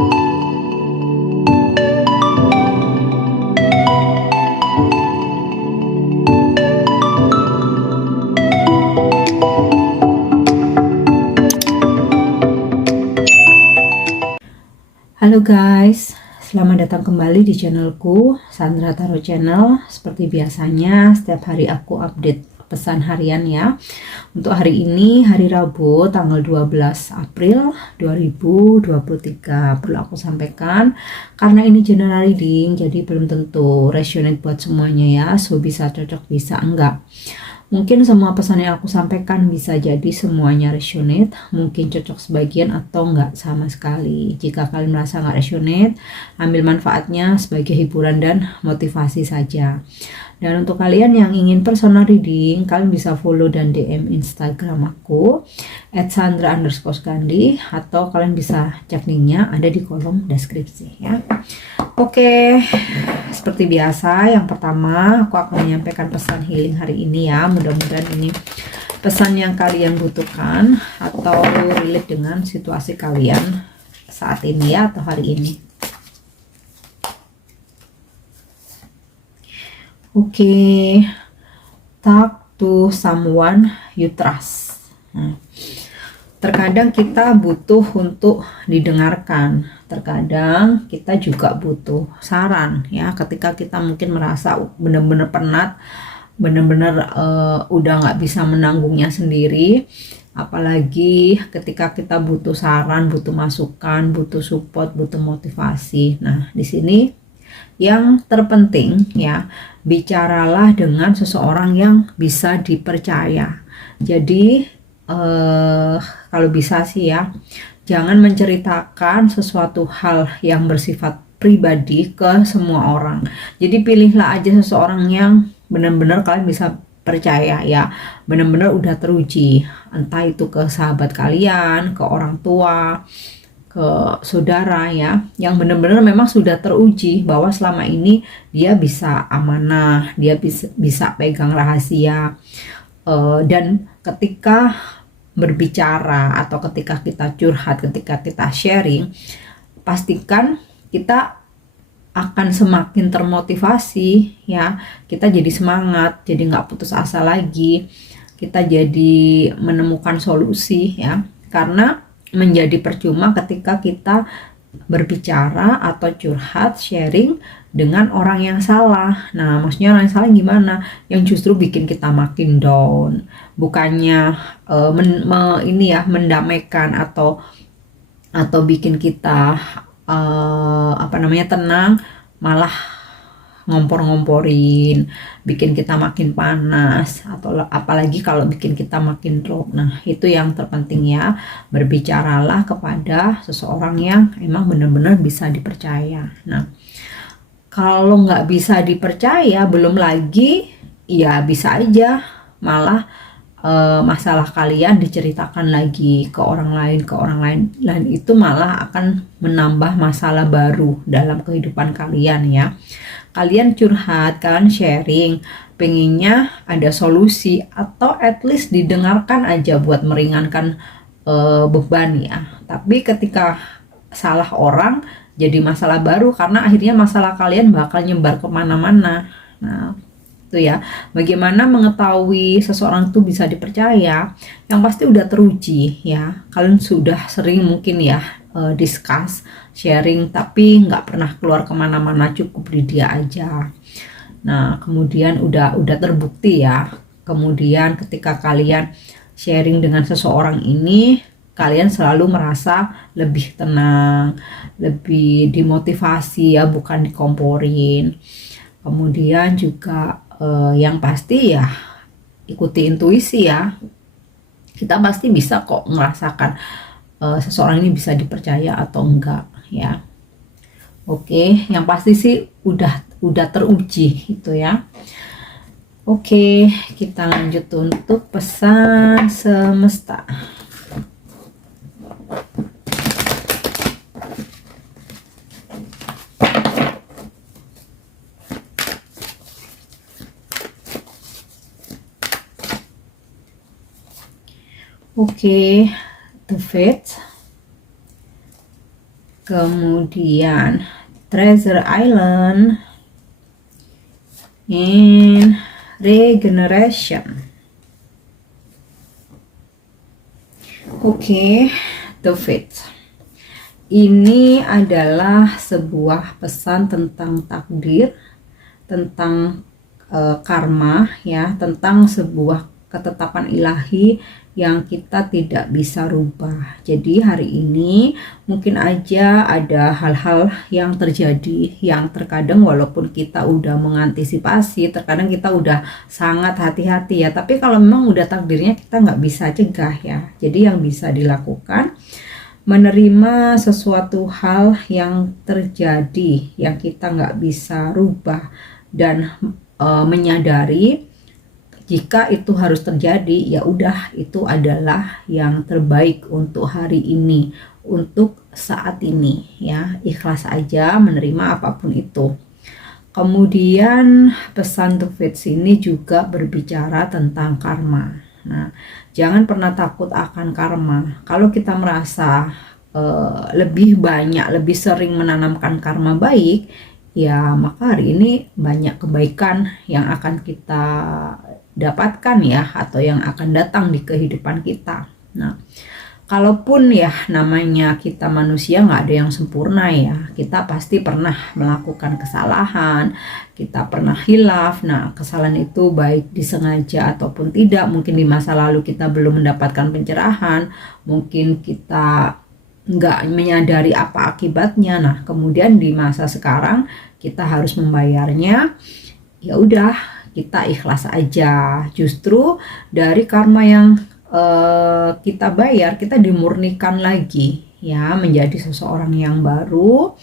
Halo guys, selamat datang kembali di channelku Sandra Tarot Channel. Seperti biasanya setiap hari aku update pesan harian ya. Untuk hari ini hari Rabu tanggal 12 April 2023 perlu aku sampaikan karena ini general reading jadi belum tentu resonate buat semuanya ya. So bisa cocok bisa enggak. Mungkin semua pesan yang aku sampaikan bisa jadi semuanya resonate, mungkin cocok sebagian atau enggak sama sekali. Jika kalian merasa enggak resonate, ambil manfaatnya sebagai hiburan dan motivasi saja. Dan untuk kalian yang ingin personal reading, kalian bisa follow dan DM Instagram aku @sandra_gandhi atau kalian bisa cek linknya ada di kolom deskripsi ya. Oke, seperti biasa yang pertama aku akan menyampaikan pesan healing hari ini ya. Mudah-mudahan ini pesan yang kalian butuhkan atau relate dengan situasi kalian saat ini ya atau hari ini. Oke, talk to someone you trust. Terkadang kita butuh untuk didengarkan, terkadang kita juga butuh saran ya. Ketika kita mungkin merasa benar-benar penat, benar-benar udah nggak bisa menanggungnya sendiri, apalagi ketika kita butuh saran, butuh masukan, butuh support, butuh motivasi. Nah, di sini yang terpenting ya, bicaralah dengan seseorang yang bisa dipercaya. Jadi kalau bisa sih ya, jangan menceritakan sesuatu hal yang bersifat pribadi ke semua orang. Jadi pilihlah aja seseorang yang benar-benar kalian bisa percaya ya, benar-benar udah teruji, entah itu ke sahabat kalian, ke orang tua, ke saudara ya, yang benar-benar memang sudah teruji bahwa selama ini dia bisa amanah, dia bisa pegang rahasia, dan ketika berbicara atau ketika kita curhat, ketika kita sharing, pastikan kita akan semakin termotivasi ya, kita jadi semangat, jadi nggak putus asa lagi, kita jadi menemukan solusi ya, karena menjadi percuma ketika kita berbicara atau curhat, sharing dengan orang yang salah. Nah, maksudnya orang yang salah gimana? Yang justru bikin kita makin down, bukannya mendamaikan atau bikin kita tenang, malah ngompor-ngomporin, bikin kita makin panas, atau apalagi kalau bikin kita makin drop. Nah, itu yang terpenting ya, berbicaralah kepada seseorang yang emang benar-benar bisa dipercaya. Nah, kalau nggak bisa dipercaya, belum lagi ya bisa aja malah masalah kalian diceritakan lagi ke orang lain, dan itu malah akan menambah masalah baru dalam kehidupan kalian ya. Kalian curhat, kalian sharing, pengennya ada solusi atau at least didengarkan aja buat meringankan beban ya. Tapi ketika salah orang jadi masalah baru, karena akhirnya masalah kalian bakal nyebar kemana-mana. Nah, itu ya, bagaimana mengetahui seseorang itu bisa dipercaya? Yang pasti udah teruji ya, kalian sudah sering mungkin ya discuss, sharing, tapi nggak pernah keluar kemana-mana, cukup di dia aja. Nah, kemudian udah terbukti ya, kemudian ketika kalian sharing dengan seseorang ini, kalian selalu merasa lebih tenang, lebih dimotivasi ya, bukan dikomporin. Kemudian juga yang pasti ya ikuti intuisi ya, kita pasti bisa kok ngerasakan seseorang ini bisa dipercaya atau enggak ya. Oke, yang pasti sih udah teruji itu ya. Oke, kita lanjut untuk pesan semesta. Oke, the Fates, kemudian Treasure Island, and Regeneration. Oke, The Fates. Ini adalah sebuah pesan tentang takdir, tentang karma ya, tentang sebuah ketetapan ilahi yang kita tidak bisa rubah. Jadi hari ini mungkin aja ada hal-hal yang terjadi yang terkadang walaupun kita udah mengantisipasi, terkadang kita udah sangat hati-hati ya, tapi kalau memang udah takdirnya kita nggak bisa cegah ya. Jadi yang bisa dilakukan menerima sesuatu hal yang terjadi yang kita nggak bisa rubah dan menyadari jika itu harus terjadi, ya udah itu adalah yang terbaik untuk hari ini, untuk saat ini ya. Ikhlas aja menerima apapun itu. Kemudian pesan The Fates ini juga berbicara tentang karma. Nah, jangan pernah takut akan karma. Kalau kita merasa lebih banyak, lebih sering menanamkan karma baik, ya maka hari ini banyak kebaikan yang akan kita dapatkan ya, atau yang akan datang di kehidupan kita. Nah, kalaupun ya namanya kita manusia nggak ada yang sempurna ya, kita pasti pernah melakukan kesalahan, kita pernah hilaf. Nah, kesalahan itu baik disengaja ataupun tidak, mungkin di masa lalu kita belum mendapatkan pencerahan, mungkin kita nggak menyadari apa akibatnya. Nah, kemudian di masa sekarang kita harus membayarnya. Ya udah, kita ikhlas aja. Justru dari karma yang kita bayar, kita dimurnikan lagi ya, menjadi seseorang yang baru,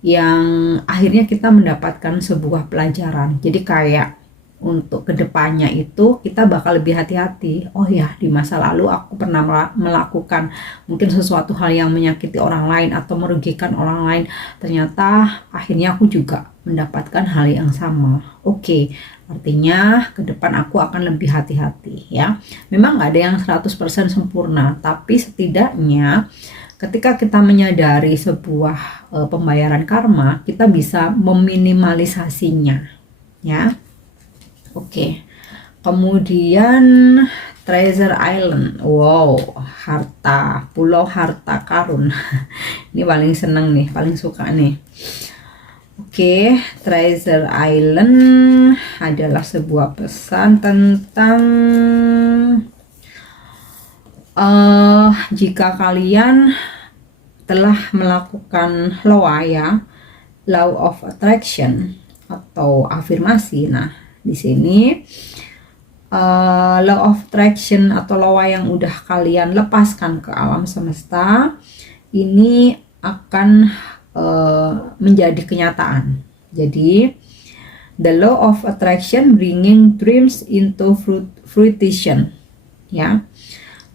yang akhirnya kita mendapatkan sebuah pelajaran. Jadi kayak untuk kedepannya itu kita bakal lebih hati-hati. Oh ya, di masa lalu aku pernah melakukan mungkin sesuatu hal yang menyakiti orang lain atau merugikan orang lain. Ternyata akhirnya aku juga mendapatkan hal yang sama. Oke, artinya ke depan aku akan lebih hati-hati ya. Memang nggak ada yang 100% sempurna, tapi setidaknya ketika kita menyadari sebuah pembayaran karma, kita bisa meminimalisasinya ya. Oke, kemudian Treasure Island. Wow, harta, pulau harta karun. Ini paling seneng nih, paling suka nih. Oke, Treasure Island adalah sebuah pesan tentang jika kalian telah melakukan law of attraction atau afirmasi. Nah, di sini law of attraction atau law yang udah kalian lepaskan ke alam semesta ini akan menjadi kenyataan. Jadi the law of attraction bringing dreams into fruition ya.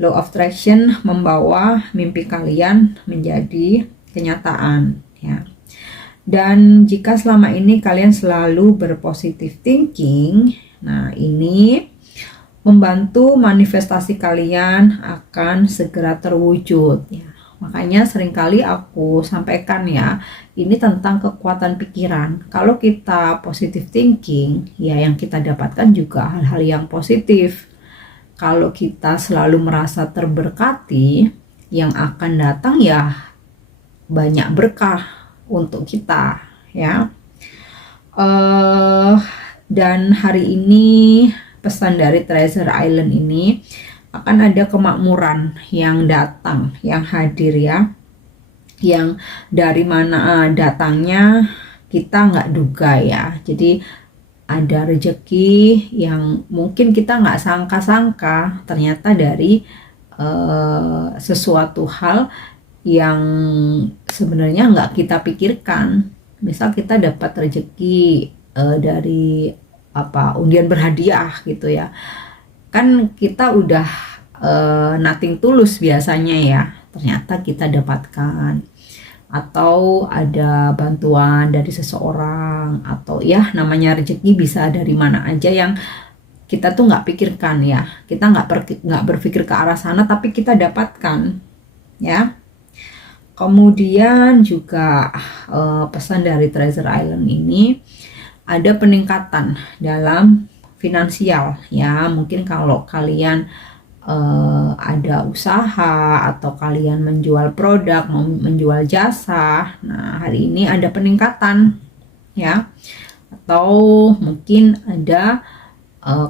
Law of attraction membawa mimpi kalian menjadi kenyataan ya. Dan jika selama ini kalian selalu berpositive thinking, nah ini membantu manifestasi kalian akan segera terwujud ya. Makanya seringkali aku sampaikan ya, ini tentang kekuatan pikiran. Kalau kita positive thinking, ya yang kita dapatkan juga hal-hal yang positif. Kalau kita selalu merasa terberkati, yang akan datang ya banyak berkah untuk kita ya. Dan hari ini pesan dari Treasure Island ini akan ada kemakmuran yang datang, yang hadir ya, yang dari mana datangnya kita nggak duga ya. Jadi ada rezeki yang mungkin kita nggak sangka-sangka, ternyata dari sesuatu hal yang sebenarnya nggak kita pikirkan. Misal kita dapat rezeki dari undian berhadiah gitu ya, kan kita udah nothing tulus biasanya ya, ternyata kita dapatkan. Atau ada bantuan dari seseorang, atau ya namanya rezeki bisa dari mana aja yang kita tuh nggak pikirkan ya, kita nggak berpikir ke arah sana tapi kita dapatkan ya. Kemudian juga pesan dari Treasure Island ini ada peningkatan dalam finansial ya. Mungkin kalau kalian ada usaha atau kalian menjual produk, menjual jasa, nah hari ini ada peningkatan ya. Atau mungkin ada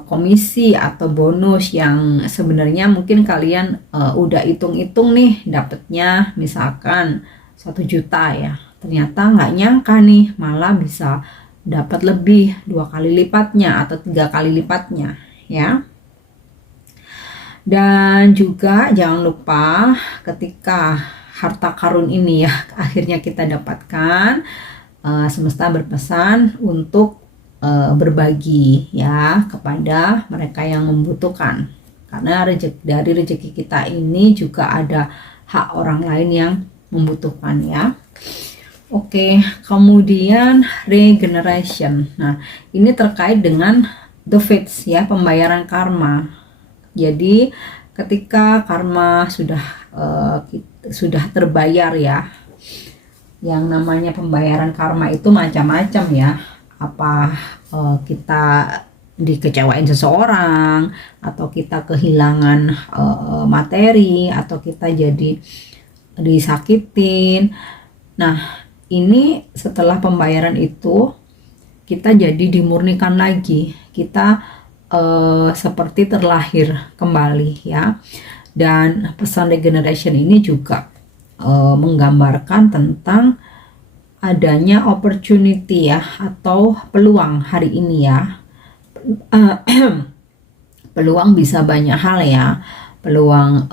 komisi atau bonus yang sebenarnya mungkin kalian udah hitung-hitung nih dapatnya misalkan 1 juta ya, ternyata nggak nyangka nih malah bisa dapat lebih 2 kali lipatnya atau 3 kali lipatnya ya. Dan juga jangan lupa ketika harta karun ini ya akhirnya kita dapatkan, semesta berpesan untuk berbagi ya kepada mereka yang membutuhkan, karena dari rezeki kita ini juga ada hak orang lain yang membutuhkan ya. Oke, kemudian regeneration. Nah, ini terkait dengan the fates ya, pembayaran karma. Jadi ketika karma sudah terbayar ya, yang namanya pembayaran karma itu macam-macam ya. Apa kita dikecewain seseorang, atau kita kehilangan materi, atau kita jadi disakitin. Nah, ini setelah pembayaran itu kita jadi dimurnikan lagi, kita seperti terlahir kembali ya. Dan pesan regeneration ini juga menggambarkan tentang adanya opportunity ya, atau peluang hari ini ya. Peluang bisa banyak hal ya, peluang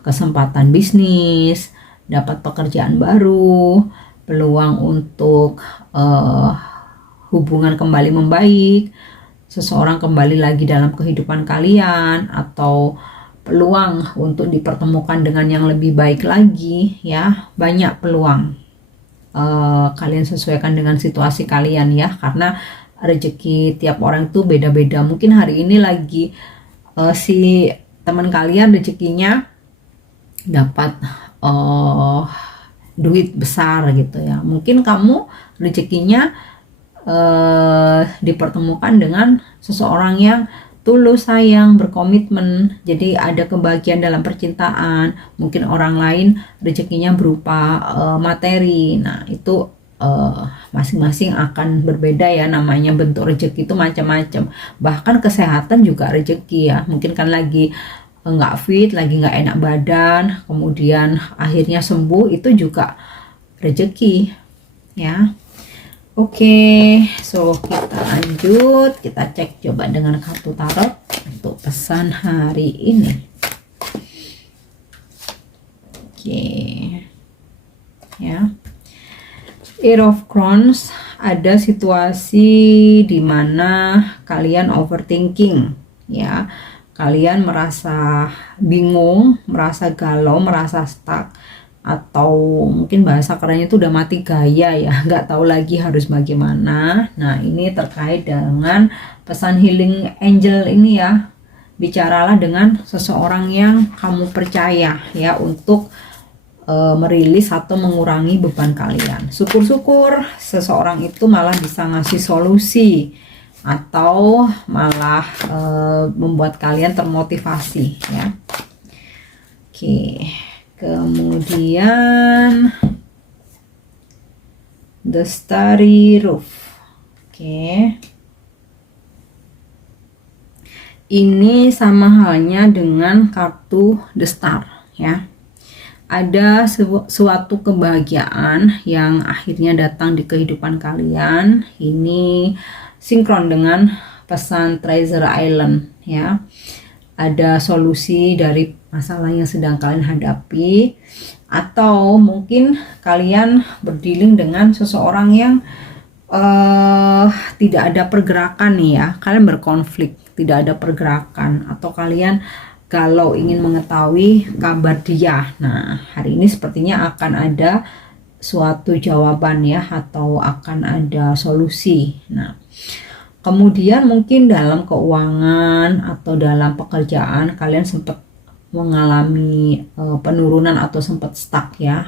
kesempatan bisnis, dapat pekerjaan baru, peluang untuk hubungan kembali membaik, seseorang kembali lagi dalam kehidupan kalian, atau peluang untuk dipertemukan dengan yang lebih baik lagi ya. Banyak peluang, kalian sesuaikan dengan situasi kalian ya, karena rezeki tiap orang itu beda-beda. Mungkin hari ini lagi si teman kalian rezekinya dapat duit besar gitu ya, mungkin kamu rezekinya dipertemukan dengan seseorang yang tulus sayang, berkomitmen, jadi ada kebahagiaan dalam percintaan. Mungkin orang lain rezekinya berupa materi. Nah itu masing-masing akan berbeda ya, namanya bentuk rezeki itu macam-macam. Bahkan kesehatan juga rezeki ya, mungkin kan lagi nggak fit, lagi nggak enak badan, kemudian akhirnya sembuh, itu juga rezeki ya. Oke, so kita lanjut, kita cek coba dengan kartu tarot untuk pesan hari ini. Oke ya, Eight of Crowns, ada situasi di mana kalian overthinking ya, kalian merasa bingung, merasa galau, merasa stuck, atau mungkin bahasa kerennya itu udah mati gaya ya, nggak tahu lagi harus bagaimana. Nah ini terkait dengan pesan healing angel ini ya, bicaralah dengan seseorang yang kamu percaya ya, untuk merilis atau mengurangi beban kalian. Syukur-syukur seseorang itu malah bisa ngasih solusi, atau malah membuat kalian termotivasi ya. Oke, kemudian the starry roof. Oke, ini sama halnya dengan kartu the star ya. Ada suatu kebahagiaan yang akhirnya datang di kehidupan kalian. Ini sinkron dengan pesan Treasure Island ya. Ada solusi dari masalah yang sedang kalian hadapi, atau mungkin kalian berdealing dengan seseorang yang tidak ada pergerakan nih ya. Kalian berkonflik, tidak ada pergerakan, atau kalian kalau ingin mengetahui kabar dia. Nah hari ini sepertinya akan ada suatu jawaban ya, atau akan ada solusi. Nah kemudian mungkin dalam keuangan atau dalam pekerjaan kalian sempat mengalami penurunan atau sempat stuck ya.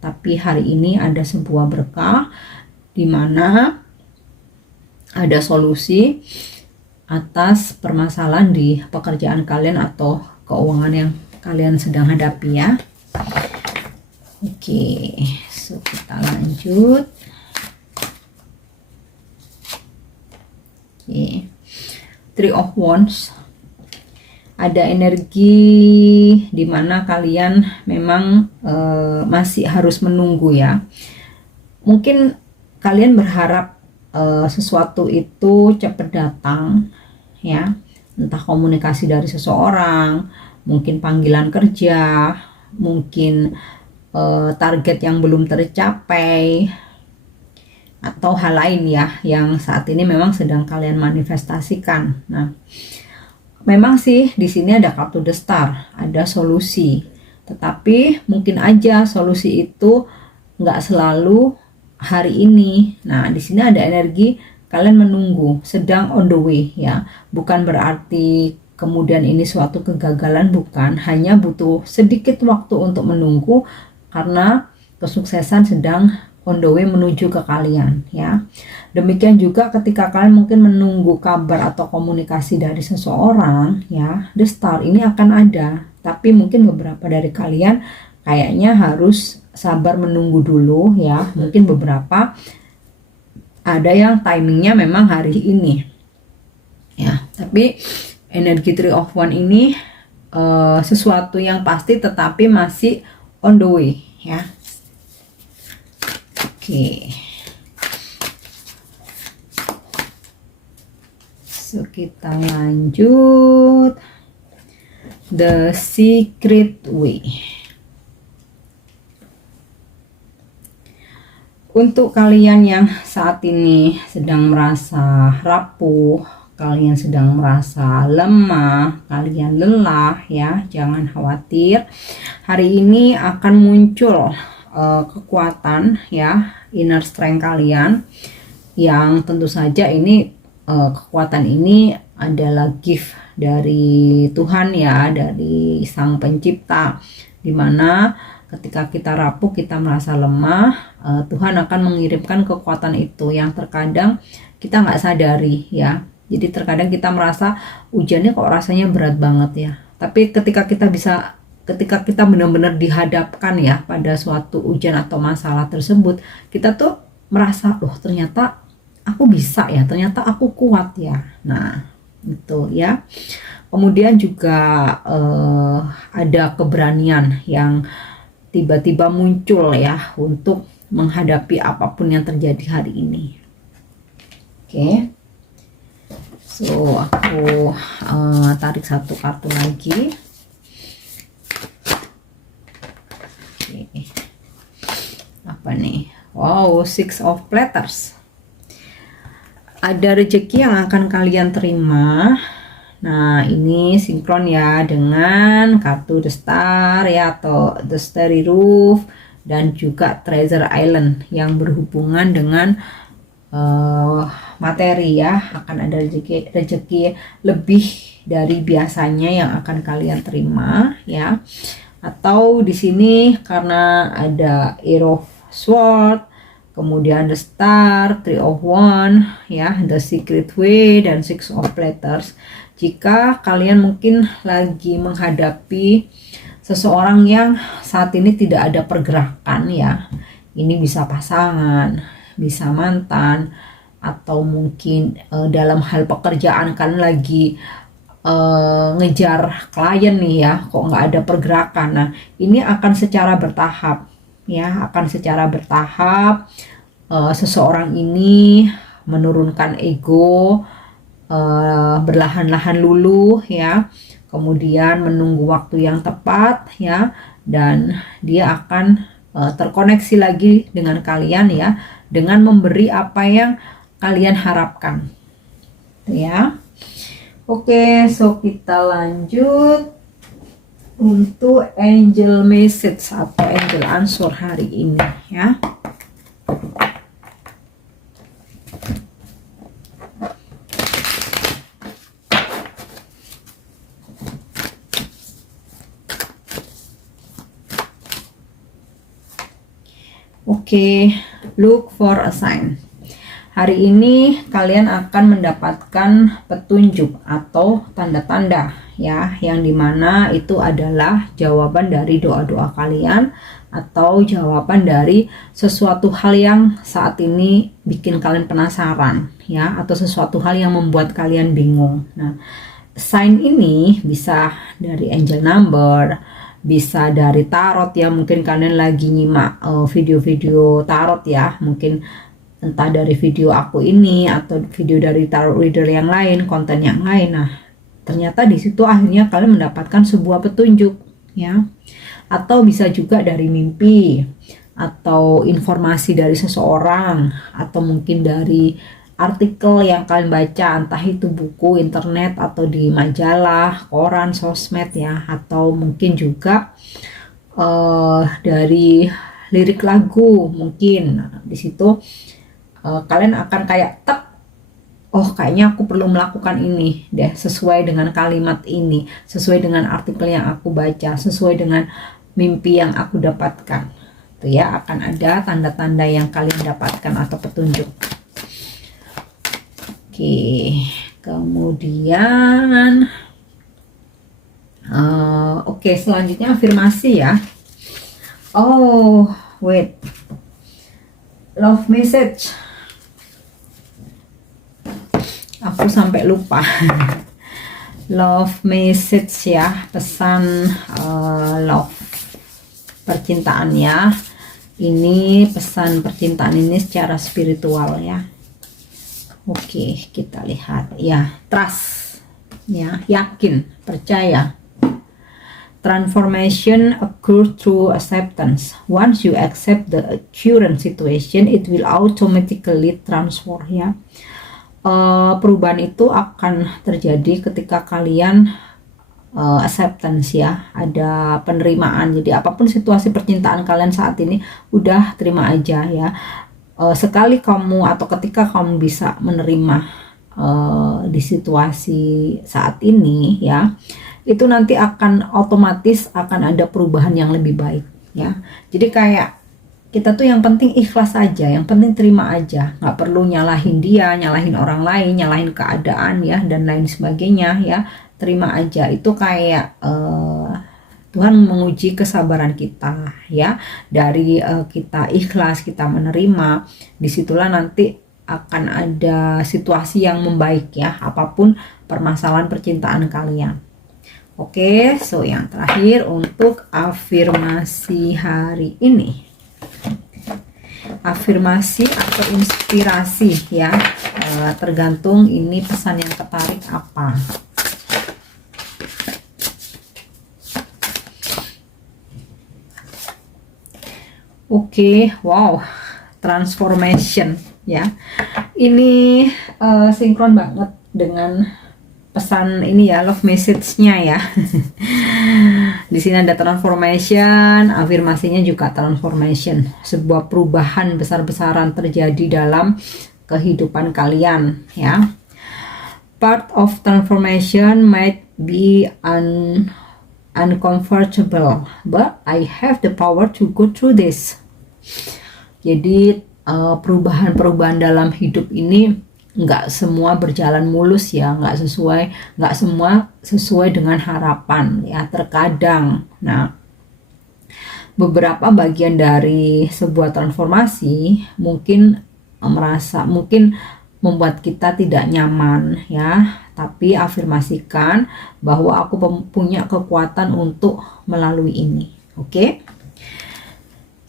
tapi hari ini ada sebuah berkah di mana ada solusi atas permasalahan di pekerjaan kalian atau keuangan yang kalian sedang hadapi ya. Oke, so kita lanjut. Oke. Three of Wands. Ada energi di mana kalian memang masih harus menunggu ya. Mungkin kalian berharap sesuatu itu cepat datang ya, entah komunikasi dari seseorang, mungkin panggilan kerja, mungkin target yang belum tercapai, atau hal lain ya yang saat ini memang sedang kalian manifestasikan. Nah, memang sih di sini ada kartu The Star, ada solusi, tetapi mungkin aja solusi itu nggak selalu hari ini. Nah, di sini ada energi kalian menunggu, sedang on the way ya. Bukan berarti kemudian ini suatu kegagalan, bukan. Hanya butuh sedikit waktu untuk menunggu karena kesuksesan sedang on the way menuju ke kalian ya. Demikian juga ketika kalian mungkin menunggu kabar atau komunikasi dari seseorang ya, The Star ini akan ada. Tapi mungkin beberapa dari kalian kayaknya harus sabar menunggu dulu ya. Mungkin beberapa ada yang timingnya memang hari ini ya, tapi energi Three of Wands ini sesuatu yang pasti tetapi masih on the way ya. Oke. So kita lanjut. The Secret Way. Untuk kalian yang saat ini sedang merasa rapuh, kalian sedang merasa lemah, kalian lelah ya, jangan khawatir. Hari ini akan muncul kekuatan ya, inner strength kalian, yang tentu saja ini kekuatan ini adalah gift dari Tuhan ya, dari Sang Pencipta, dimana ketika kita rapuh, kita merasa lemah, Tuhan akan mengirimkan kekuatan itu yang terkadang kita nggak sadari ya. Jadi terkadang kita merasa ujiannya kok rasanya berat banget ya, tapi ketika kita benar-benar dihadapkan ya pada suatu ujian atau masalah tersebut, kita tuh merasa, loh ternyata aku bisa ya, ternyata aku kuat ya. Nah itu ya. Kemudian juga ada keberanian yang tiba-tiba muncul ya untuk menghadapi apapun yang terjadi hari ini. Oke. So aku tarik satu kartu lagi. Oke. Apa nih? Wow, Six of Platters. Ada rezeki yang akan kalian terima. Nah, ini sinkron ya dengan kartu The Star ya, atau The Starry Roof, dan juga Treasure Island yang berhubungan dengan materi ya. Akan ada rezeki lebih dari biasanya yang akan kalian terima ya. Atau di sini karena ada Ace of Swords, kemudian The Star, Three of Wands ya, The Secret Way, dan Six of Platters. Jika kalian mungkin lagi menghadapi seseorang yang saat ini tidak ada pergerakan ya, ini bisa pasangan, bisa mantan, atau mungkin dalam hal pekerjaan kalian lagi ngejar klien nih ya, kok nggak ada pergerakan. Nah, ini akan secara bertahap ya, akan secara bertahap seseorang ini menurunkan ego, berlahan-lahan luluh ya, kemudian menunggu waktu yang tepat ya, dan dia akan terkoneksi lagi dengan kalian ya, dengan memberi apa yang kalian harapkan ya. Oke, so kita lanjut untuk angel message atau angel answer hari ini ya. Oke, look for a sign. Hari ini kalian akan mendapatkan petunjuk atau tanda-tanda ya, yang dimana itu adalah jawaban dari doa-doa kalian atau jawaban dari sesuatu hal yang saat ini bikin kalian penasaran ya, atau sesuatu hal yang membuat kalian bingung. Nah, sign ini bisa dari angel number, bisa dari tarot ya, mungkin kalian lagi nyimak video-video tarot ya, mungkin entah dari video aku ini atau video dari tarot reader yang lain, konten yang lain. Nah, ternyata di situ akhirnya kalian mendapatkan sebuah petunjuk ya. Atau bisa juga dari mimpi atau informasi dari seseorang, atau mungkin dari artikel yang kalian baca, entah itu buku, internet, atau di majalah, koran, sosmed ya, atau mungkin juga dari lirik lagu mungkin. Nah, di situ kalian akan kayak tek, oh kayaknya aku perlu melakukan ini deh, sesuai dengan kalimat ini, sesuai dengan artikel yang aku baca, sesuai dengan mimpi yang aku dapatkan. Itu ya, akan ada tanda-tanda yang kalian dapatkan atau petunjuk. Oke, kemudian oke, selanjutnya afirmasi ya. Oh wait, love message, aku sampai lupa. Love message ya, pesan love, percintaan ya. Ini pesan percintaan ini secara spiritual ya. Oke, kita lihat ya. Trust ya, yakin, percaya. Transformation occurs through acceptance. Once you accept the current situation, it will automatically transform ya. Perubahan itu akan terjadi ketika kalian acceptance ya, ada penerimaan. Jadi apapun situasi percintaan kalian saat ini, udah terima aja ya. Sekali kamu atau ketika kamu bisa menerima di situasi saat ini ya, itu nanti akan otomatis akan ada perubahan yang lebih baik ya. Jadi kayak kita tuh yang penting ikhlas aja, yang penting terima aja, nggak perlu nyalahin dia, nyalahin orang lain, nyalahin keadaan ya, dan lain sebagainya ya. Terima aja, itu kayak Tuhan menguji kesabaran kita ya. Dari kita ikhlas, kita menerima, disitulah nanti akan ada situasi yang membaik ya, apapun permasalahan percintaan kalian. Oke, so yang terakhir untuk afirmasi hari ini. Afirmasi atau inspirasi ya, tergantung ini pesan yang ketarik apa. Oke, wow, transformation ya. Ini sinkron banget dengan pesan ini ya, love message-nya ya. Di sini ada transformation, afirmasinya juga transformation. Sebuah perubahan besar-besaran terjadi dalam kehidupan kalian ya. Part of transformation might be uncomfortable, but I have the power to go through this. Jadi perubahan-perubahan dalam hidup ini nggak semua berjalan mulus ya, nggak semua sesuai dengan harapan ya, terkadang. Nah, beberapa bagian dari sebuah transformasi mungkin membuat kita tidak nyaman ya, tapi afirmasikan bahwa aku punya kekuatan untuk melalui ini. Oke?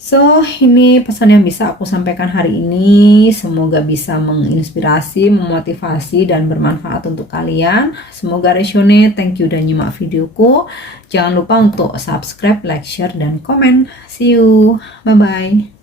So, ini pesan yang bisa aku sampaikan hari ini. Semoga bisa menginspirasi, memotivasi, dan bermanfaat untuk kalian. Semoga resonate. Thank you udah nyimak videoku. Jangan lupa untuk subscribe, like, share, dan komen. See you. Bye-bye.